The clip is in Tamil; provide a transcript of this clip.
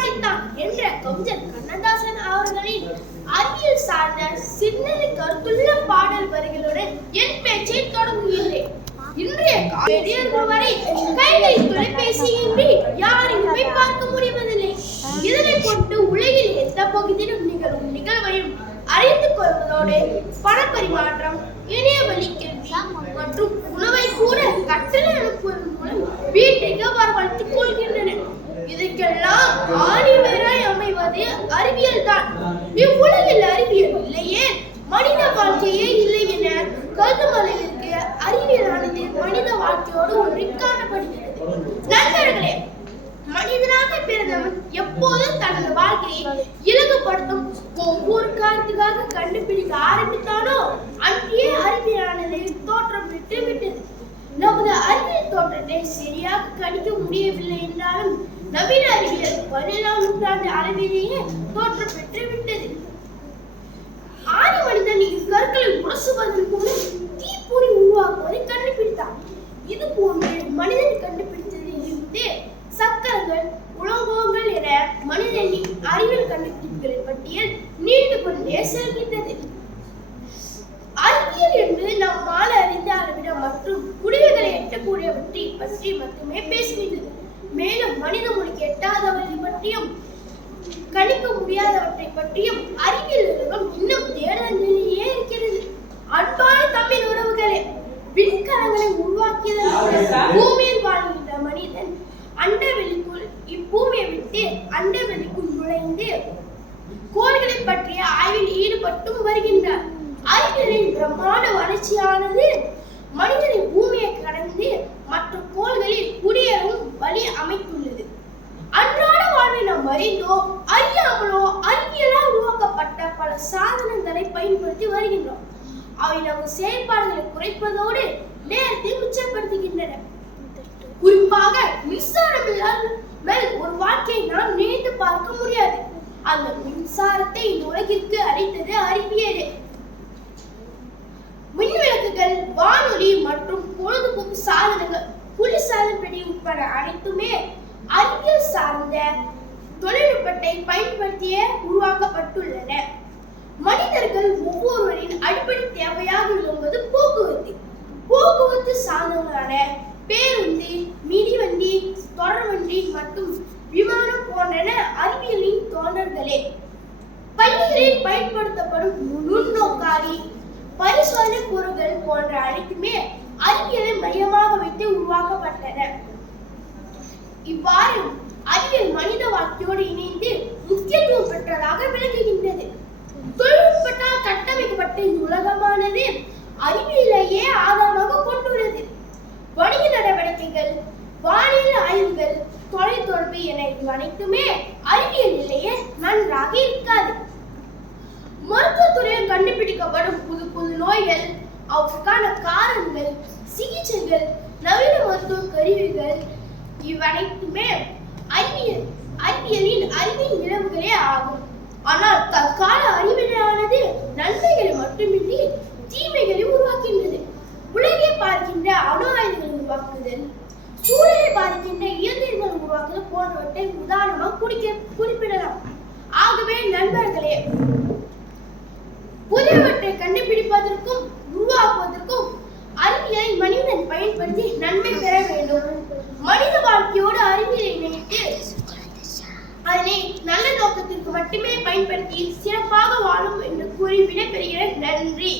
படைத்தான் என்ற கவிஞர் கண்ணதாசன் அவர்களின் அறிவியல் சார்ந்த சிந்தனை கருத்துள்ள பாடல் வரிகளுடன் என் பேச்சை தொடங்குகிறேன். இன்றைய காலையிலிருந்து வரை கைகளில் தொலைபேசியின்றி யாரையும் போய் பார்க்க முடிவதில்லை. இதனை கொண்டு உலகில் எந்த பகுதியிலும் நிகழும் நிகழ்வையும் அறிந்து கொள்வதோடு பணப்பரிமாற்றம், இணையவழி கல்வி மற்றும் உணவை கூட கட்டளை அனுப்புவதன் மூலம் வீட்டுக்கு வரவழைத்துக் கொள்கின்றனர். இதற்கெல்லாம் ஆணிவேராய் அமைவது அறிவியல் தான். இவ்வுலகில் அறிவியல் இல்லையே மனித வாழ்க்கையே இல்லை என கருதும் அளவிற்கு அறிவியலானது மனித வாழ்க்கையோடு ஒன்றி காணப்படுகிறது. நண்பர்களே, மனிதனாக பிறந்தவன் எப்போதும் தனது வாழ்க்கையை இலகுபடுத்தும் ஒவ்வொரு காரணத்துக்காக கண்டுபிடிக்க ஆரம்பித்தானோ அன்றைய அறிவியலானது தோற்றம் பெற்று விட்டது. நமது அறிவியல் தோற்றத்தை சரியாக கணிக்க முடியவில்லை என்றாலும் நவீன அறிவியல் 17ஆம் நூற்றாண்டு அளவிலேயே தோற்றம் பெற்று விட்டது. ஆதி மனிதன் இக்கற்களை உரசுவதன் மூலம் தீப்பொறி உருவாக்குவதை கண்டுபிடித்தான். இது போன்று மனிதன் கண்டுபிடித்ததில் இருந்து சக்கரங்கள், உலோகங்கள் என மனிதனின் அறிவியல் கண்டுபிடிப்புகளின் பட்டியல் நீண்டு கொண்டே செல்கின்றது. அறிவியல் என்பது நம்மால் அறிந்த அளவிட மற்றும் முடிவுகளை எட்டக்கூடியவற்றை பற்றி மட்டுமே பேசுகின்றது. மேலும் மனித மொழிக்கு எட்டாதவற்றை பற்றியும் கணிக்க முடியாதவற்றை பற்றியும் அறிவியல் உலகம் இன்னும் தேடல் நிலையே இருக்கிறது. அன்பான தமிழ் உறவுகளே, விண்கலங்களை உருவாக்கியதன் மூலம் பூமியில் வாழ்கின்ற மனிதன் அண்டவெளிக்குள் இப்பூமியை விட்டு அண்டவெளிக்குள் நுழைந்து கோள்களை பற்றிய ஆய்வில் ஈடுபட்டும் வருகின்றார். அறிவியலின் பிரம்மாண்ட வளர்ச்சியானது மனிதனை பூமியை கடந்து மற்ற கோள்களில் குடியேறும் வழி அமைத்துள்ளது. அன்றாட வாழ்வை நாம் அறிந்தோ அறியாமலோ அறிவியலால் உருவாக்கப்பட்ட பல சாதனங்களை பயன்படுத்தி வருகின்றோம். அவை நமது செயல்பாடுகளை குறைப்பதோடு நேரத்தை மிச்சப்படுத்துகின்றன. குறிப்பாக மின்சாரம் இல்லாமல் ஒரு வாழ்க்கையை நாம் நினைத்து பார்க்க முடியாது. அந்த மின்சாரத்தை இந்த உலகிற்கு அளித்தது அறிவியலே. மின்விளக்குகள், வானொலி மற்றும் பொழுதுபோக்கு சாதனங்கள், குளிர்சாதன பெட்டி உட்பட அனைத்துமே அறிவியல் சார்ந்த தொழில்நுட்பத்தை பயன்படுத்தியே உருவாக்கப்பட்டுள்ளன. மனிதர்கள் ஒவ்வொருவரின் அடிப்படை தேவையாக விளங்குவது போக்குவரத்து. போக்குவரத்து சாதனங்களான பேருந்து, மிதிவண்டி, தொடர்வண்டி மற்றும் விமானம் போன்றன அறிவியலின் தோன்றல்களே. பள்ளிகளில் பயன்படுத்தப்படும் நுண்ணோக்காரி, பரிசோதனை பொருட்கள் போன்ற அனைத்துமே அறிவியலை மையமாக வைத்து உருவாக்கப்பட்டன. இவ்வாறு அறிவியல் மனித வாழ்க்கையோடு இணைந்து முக்கியத்துவம் பெற்றதாக விளங்குகின்றது. தொழில்நுட்பத்தால் கட்டமைக்கப்பட்ட இந்த உலகமானது அறிவியலையே ஆதாரமாக கொண்டுள்ளது. வணிக நடவடிக்கைகள், வானியல் ஆய்வுகள், தொலைத்தொடர்பு என இவை அனைத்துமே அறிவியல் நிலையே நன்றாக இருக்காது. மருத்துவத்துறையில் கண்டுபிடிக்கப்படும் புது புது நோய்கள், அவற்றுக்கான காரணங்கள், சிகிச்சைகள், நவீன மருத்துவ கருவிகள் இவனைத்துமே அறிவியலின் அறிவியல் நிலவுகளே ஆகும். ஆனால் தற்கால அறிவியலானது நன்மைகளை மட்டுமின்றி தீமைகளை உருவாக்கின்றது. உலகை பார்க்கின்ற அணு ஆயுதங்களை உருவாக்குதல், சூழலை பார்க்கின்ற இயந்திரங்களை உருவாக்குதல் போன்றவற்றை உதாரணமாக குறிப்பிடலாம். ஆகவே நண்பர்களே, புதியவற்றை கண்டுபிடிப்பதற்கும் உருவாக்குவதற்கும் அறிவியலை மனிதன் பயன்படுத்தி நன்மை பெற வேண்டும். மனித வாழ்க்கையோடு அறிவியலை இணைத்து அதனை நல்ல நோக்கத்திற்கு மட்டுமே பயன்படுத்தி சிறப்பாக வாழும் என்று கூறி விடைபெறுகிறேன். நன்றி.